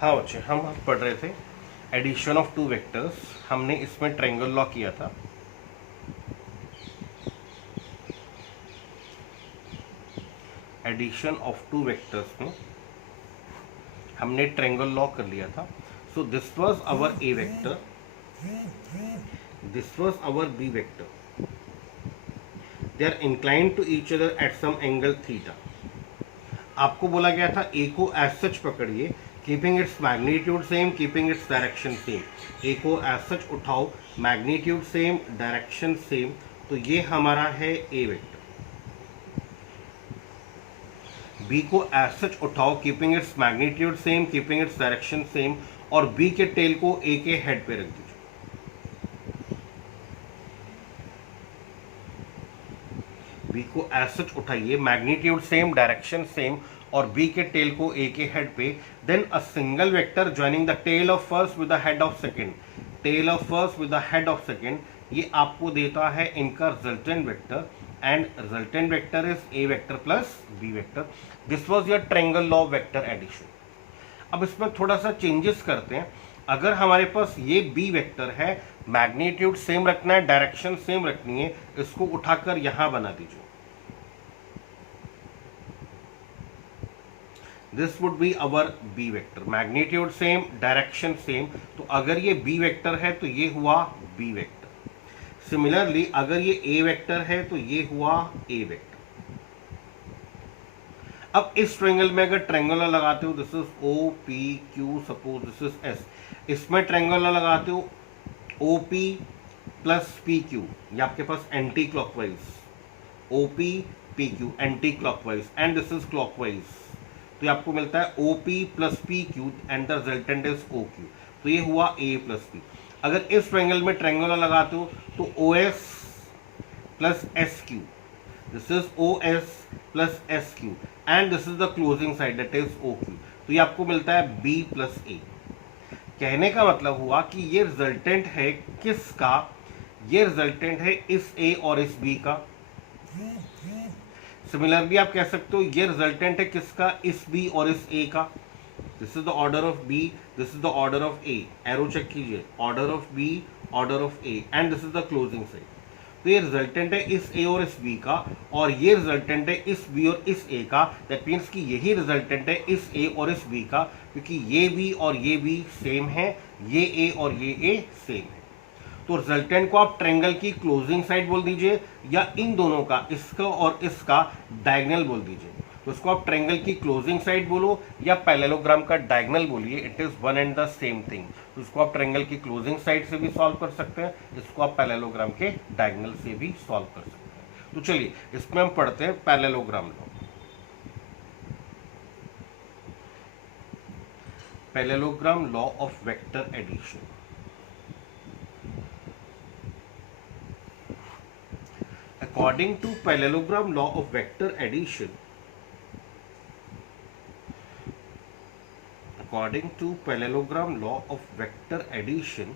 हाँ बच्चे, हम पढ़ रहे थे एडिशन ऑफ टू वेक्टर्स। हमने इसमें ट्रायंगल लॉ किया था। एडिशन ऑफ टू वेक्टर्स में हमने ट्रायंगल लॉ कर लिया था। So this was our A vector, this was our B vector. They are inclined to each other at some angle theta. आपको बोला गया था ए को एज सच पकड़िए, keeping its magnitude same, keeping its direction same. A को as सच उठाओ, magnitude same, direction same. तो ये हमारा है ए वेक्टर। बी को एज सच उठाओ, keeping its magnitude same, keeping its direction same, और बी के टेल को ए के हेड पे रख दीजिए। बी को एज सच उठाइए, मैग्नीट्यूड सेम, डायरेक्शन सेम, और बी के टेल को ए के हेड पे। Then a single vector joining the tail of first with the head of second, tail of first with the head of second, ये आपको देता है इनका resultant vector, and resultant vector is a vector plus b vector. This was your triangle law of vector addition. अब इसमें थोड़ा सा changes करते हैं। अगर हमारे पास ये बी वेक्टर है, मैग्नीट्यूड सेम रखना है, डायरेक्शन सेम रखनी है, इसको उठाकर यहां बना दीजिए। This would be our b vector, magnitude same, direction same. तो अगर ये बी वेक्टर है तो ये हुआ बी वेक्टर। सिमिलरली अगर ये ए वेक्टर है तो ये हुआ ए वेक्टर। अब इस ट्रायंगल में अगर ट्रायंगल लगाते हो, this is O P Q, suppose this is S, इसमें ट्रायंगल लगाते हो O P plus P Q, ये आपके पास anticlockwise, O P P Q anticlockwise, and this is clockwise. तो ये आपको मिलता है O P plus P Q and the resultant is O Q. तो ये हुआ ए प्लस पी। अगर इस ट्रायंगल में ट्रायंगल लगाते हो तो O S plus S Q, this is O S plus S Q, and this is the closing side that is O Q. तो ये आपको मिलता है बी प्लस ए। कहने का मतलब हुआ कि ये रिजल्टेंट है किसका? ये रिजल्टेंट है इस ए और इस बी का। सिमिलरली आप कह सकते हो ये रिजल्टेंट है किसका? इस बी और इस ए का। This is the order of B, this is the order of A. Arrow check कीजिए, order of B, order of A, and this is the closing side. तो ये रिजल्टेंट है इस ए और इस बी का, और ये रिजल्टेंट है इस बी और इस ए का। दैट मीन्स कि यही रिजल्टेंट है इस ए और इस बी का, क्योंकि ये बी और ये बी सेम है, ये ए और ये ए सेम है। तो रिजल्टेंट को आप ट्रायंगल की क्लोजिंग साइड बोल दीजिए, या इन दोनों का, इसका और इसका डायगोनल बोल दीजिए। तो उसको आप ट्रायंगल की क्लोजिंग साइड बोलो या पैरेललोग्राम का डायगोनल बोलिए, it is one and the same thing. तो उसको आप ट्रायंगल की क्लोजिंग साइड से भी सॉल्व कर सकते हैं, इसको आप पैरेललोग्राम के डायगोनल से भी सॉल्व कर सकते हैं। तो चलिए इसमें हम पढ़ते हैं parallelogram law. Parallelogram law of vector addition. According to parallelogram law of vector addition, according to parallelogram law of vector addition,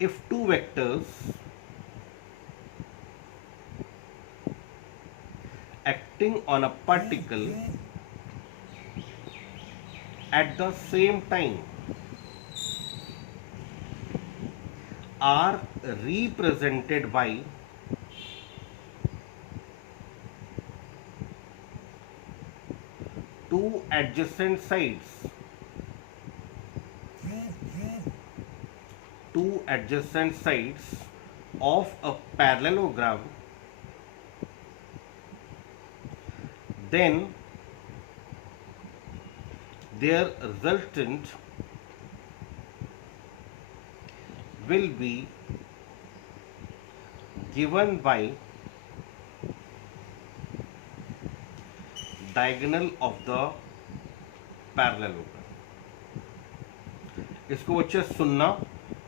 if two vectors acting on a particle at the same time are represented by two adjacent sides, two adjacent sides of a parallelogram, then their resultant will be given by diagonal of the parallelogram। इसको बच्चे सुनना,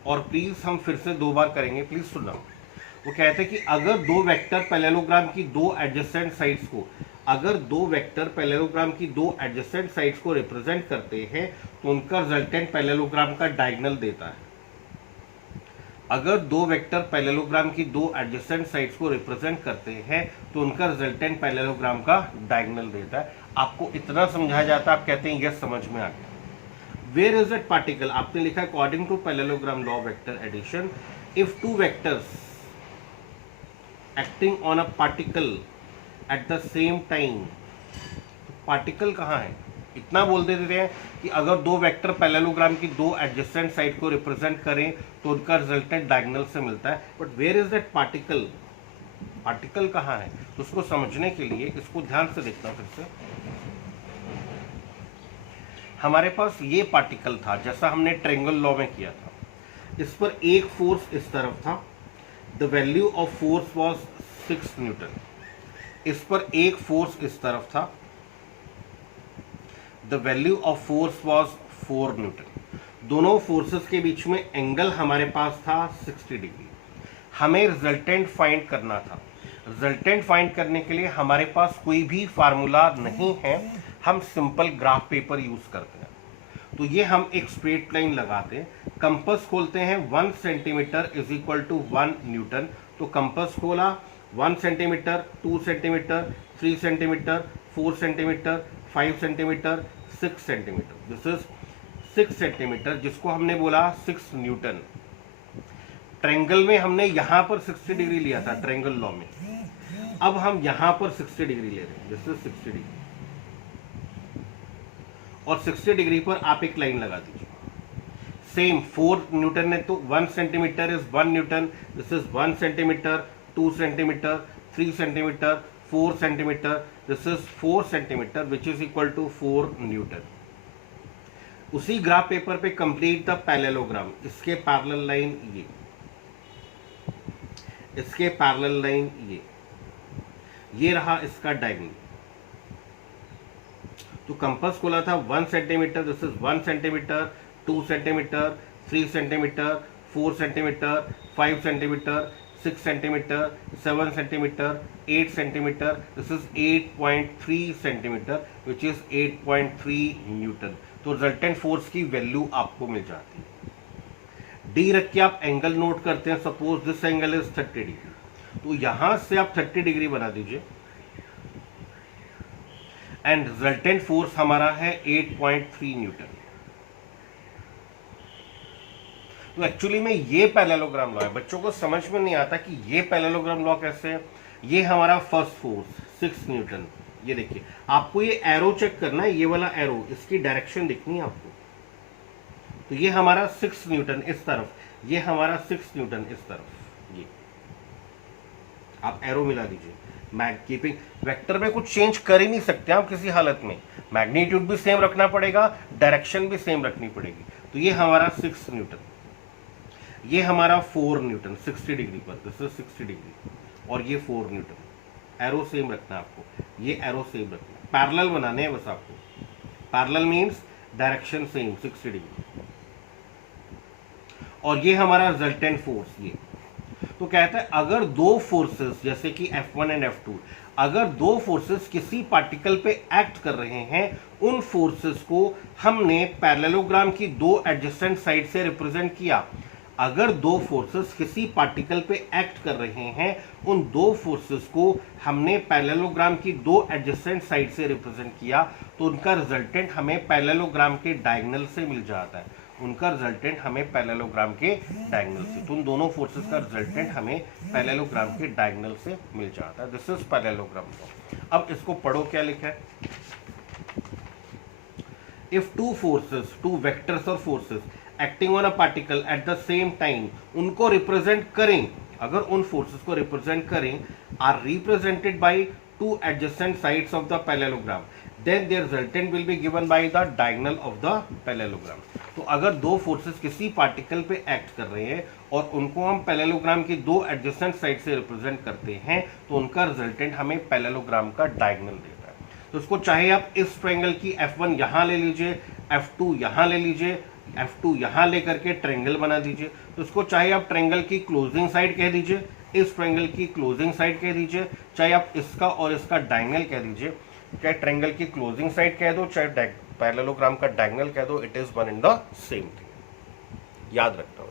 और please हम फिर से 2 बार करेंगे, please सुनना। वो कहते हैं कि अगर दो वेक्टर पैरेललोग्राम की दो एडजेसेंट साइड्स को, अगर दो वेक्टर पैरेललोग्राम की दो एडजेसेंट साइड्स को रिप्रेजेंट करते हैं तो उनका रिजल्टेंट पैरेललोग्राम का डायगोनल देता है। अगर दो वेक्टर पैरेललोग्राम की दो एडजेसेंट साइड्स को रिप्रेजेंट करते हैं तो उनका रिजल्टेंट पैरेललोग्राम का डायगोनल देता है। आपको इतना समझाया जाता है, आप कहते हैं यस समझ में आ गया। वेयर इज दैट पार्टिकल, आपने लिखा according to parallelogram law vector addition, if two vectors acting on a particle at the same time, particle कहाँ है, इतना बोल देते हैं कि अगर दो वेक्टर पैरेललोग्राम की दो एडजेसेंट साइड को रिप्रेजेंट करें तो उनका रिजल्टेंट डायगोनल से मिलता है। But where is that particle, particle कहाँ है, तो उसको समझने के लिए इसको ध्यान से देखना फिर से। हमारे पास ये पार्टिकल था जैसा हमने ट्रायंगल लॉ में किया था, इस पर एक फोर्स इस तरफ था, the value of force was 6 Newton. इस पर एक फोर्स इस तरफ था, the value of force was 4 Newton. दोनों फोर्सेस के बीच में एंगल हमारे पास था 60 डिग्री। हमें रिजल्टेंट फाइंड करना था। रिजल्टेंट फाइंड करने के लिए हमारे पास कोई भी फार्मूला नहीं है, हम सिंपल ग्राफ पेपर यूज करते हैं। तो ये हम एक स्ट्रेट लाइन लगाते हैं, कंपास खोलते हैं, 1 centimetre is equal to 1 newton. तो कंपास खोला, 1 centimetre, 2 centimetre, 3 centimetre, 4 centimetre, 5 centimetre, 6 centimetre. This is 6 centimetre, जिसको हमने बोला 6 न्यूटन। ट्रायंगल में हमने यहां पर 60 डिग्री लिया था ट्रायंगल लॉ में, अब हम यहां पर 60 डिग्री ले रहे हैं, दिस इज 60 डिग्री। और 60 डिग्री पर आप एक लाइन लगा दीजिए। सेम 4 न्यूटन है तो 1 centimetre is 1 newton, this is 1 centimetre, 2 centimetre, 3 centimetre, 4 centimetre, this is 4 centimetre which is equal to 4 newton. उसी ग्राफ पेपर पे कंप्लीट द पैरेललोग्राम, इसके पैरेलल लाइन ये, इसके पैरेलल लाइन ये रहा इसका डायगोनल। तो कंपास खोला था 1 centimetre, this is 1 centimetre, 2 centimetre, 3 centimetre, 4 centimetre, 5 centimetre, 6 centimetre, 7 centimetre, 8 centimetre, this is 8.3 centimetre which is 8.3 Newton. तो रिजल्टेंट फोर्स की वैल्यू आपको मिल जाती है। डी रख के आप एंगल नोट करते हैं, suppose this angle is 30 degree, तो यहां से आप 30 डिग्री बना दीजिए एंड रिजल्टेंट फोर्स हमारा है 8.3 न्यूटन। तो एक्चुअली में ये पैरेललोग्राम लॉ है, बच्चों को समझ में नहीं आता कि ये पैरेललोग्राम लॉ कैसे है। ये हमारा फर्स्ट फोर्स 6 न्यूटन, ये देखिए आपको ये एरो चेक करना है, ये वाला एरो, इसकी डायरेक्शन दिखनी है आपको। तो ये हमारा 6 न्यूटन इस तरफ, ये हमारा 6 न्यूटन इस तरफ, ये आप एरो मिला दीजिए। कीपिंग वेक्टर में कुछ चेंज कर ही नहीं सकते आप किसी हालत में, मैग्नीट्यूड भी सेम रखना पड़ेगा, डायरेक्शन भी सेम रखनी पड़ेगी। तो ये हमारा 6 न्यूटन, ये हमारा 4 न्यूटन 60 डिग्री पर, दिस इज 60 डिग्री, और ये 4 न्यूटन। एरो सेम रखना है आपको, ये एरो सेम रखना है, पैरेलल बनाने हैं बस आपको। Parallel means direction same 60 degree. और ये हमारा रिजल्टेंट फोर्स ये। तो कहता है अगर दो फोर्सेस जैसे कि F1 एंड F2, अगर दो फोर्सेस किसी पार्टिकल पे एक्ट कर रहे हैं, उन फोर्सेस को हमने पैरेललोग्राम की दो एडजेसेंट साइड से रिप्रेजेंट किया। अगर दो फोर्सेस किसी पार्टिकल पे एक्ट कर रहे हैं, उन दो फोर्सेस को हमने पैरेललोग्राम की दो एडजेसेंट साइड से रिप्रेजेंट किया, तो उनका रिजल्टेंट हमें पैरेललोग्राम के डायगोनल से मिल जाता है। उनका रिजल्टेंट हमें पैरेललोग्राम के डायगोनल से, तो उन दोनों फोर्सेस का रिजल्टेंट हमें पैरेललोग्राम के डायगोनल से मिल जाता है। This is parallelogram law. अब इसको पढ़ो, क्या लिखा है। If two forces, two vectors और forces acting on a particle at the same time, उनको रिप्रेजेंट करें, अगर उन फोर्सेस को रिप्रेजेंट करें, are represented by two adjacent sides of the parallelogram, then their resultant will be given by the diagonal of the parallelogram। तो अगर दो forces किसी पार्टिकल पे एक्ट कर रहे हैं और उनको हम पैरेललोग्राम की दो एडजेसेंट साइड से रिप्रेजेंट करते हैं, तो उनका रिजल्टेंट हमें पैरेललोग्राम का डायगोनल देता है। तो उसको चाहे आप इस ट्रायंगल की F1 यहाँ ले लीजिए, F2 यहाँ ले लीजिए, F2 यहाँ लेकर के ट्रायंगल बना दीजिए। तो उसको चाहे आप ट्रायंगल की क्लोजिंग साइड कह दीजिए, इस ट्रायंगल की क्लोजिंग साइड कह दीजिए, चाहे आप इसका और इसका डायगोनल कह दीजिए, चाहे ट्रायंगल की क्लोजिंग साइड कह दो, चाहे पैरेललोग्राम का डायगोनल कह दो, it is one in the same thing. याद रखना हो।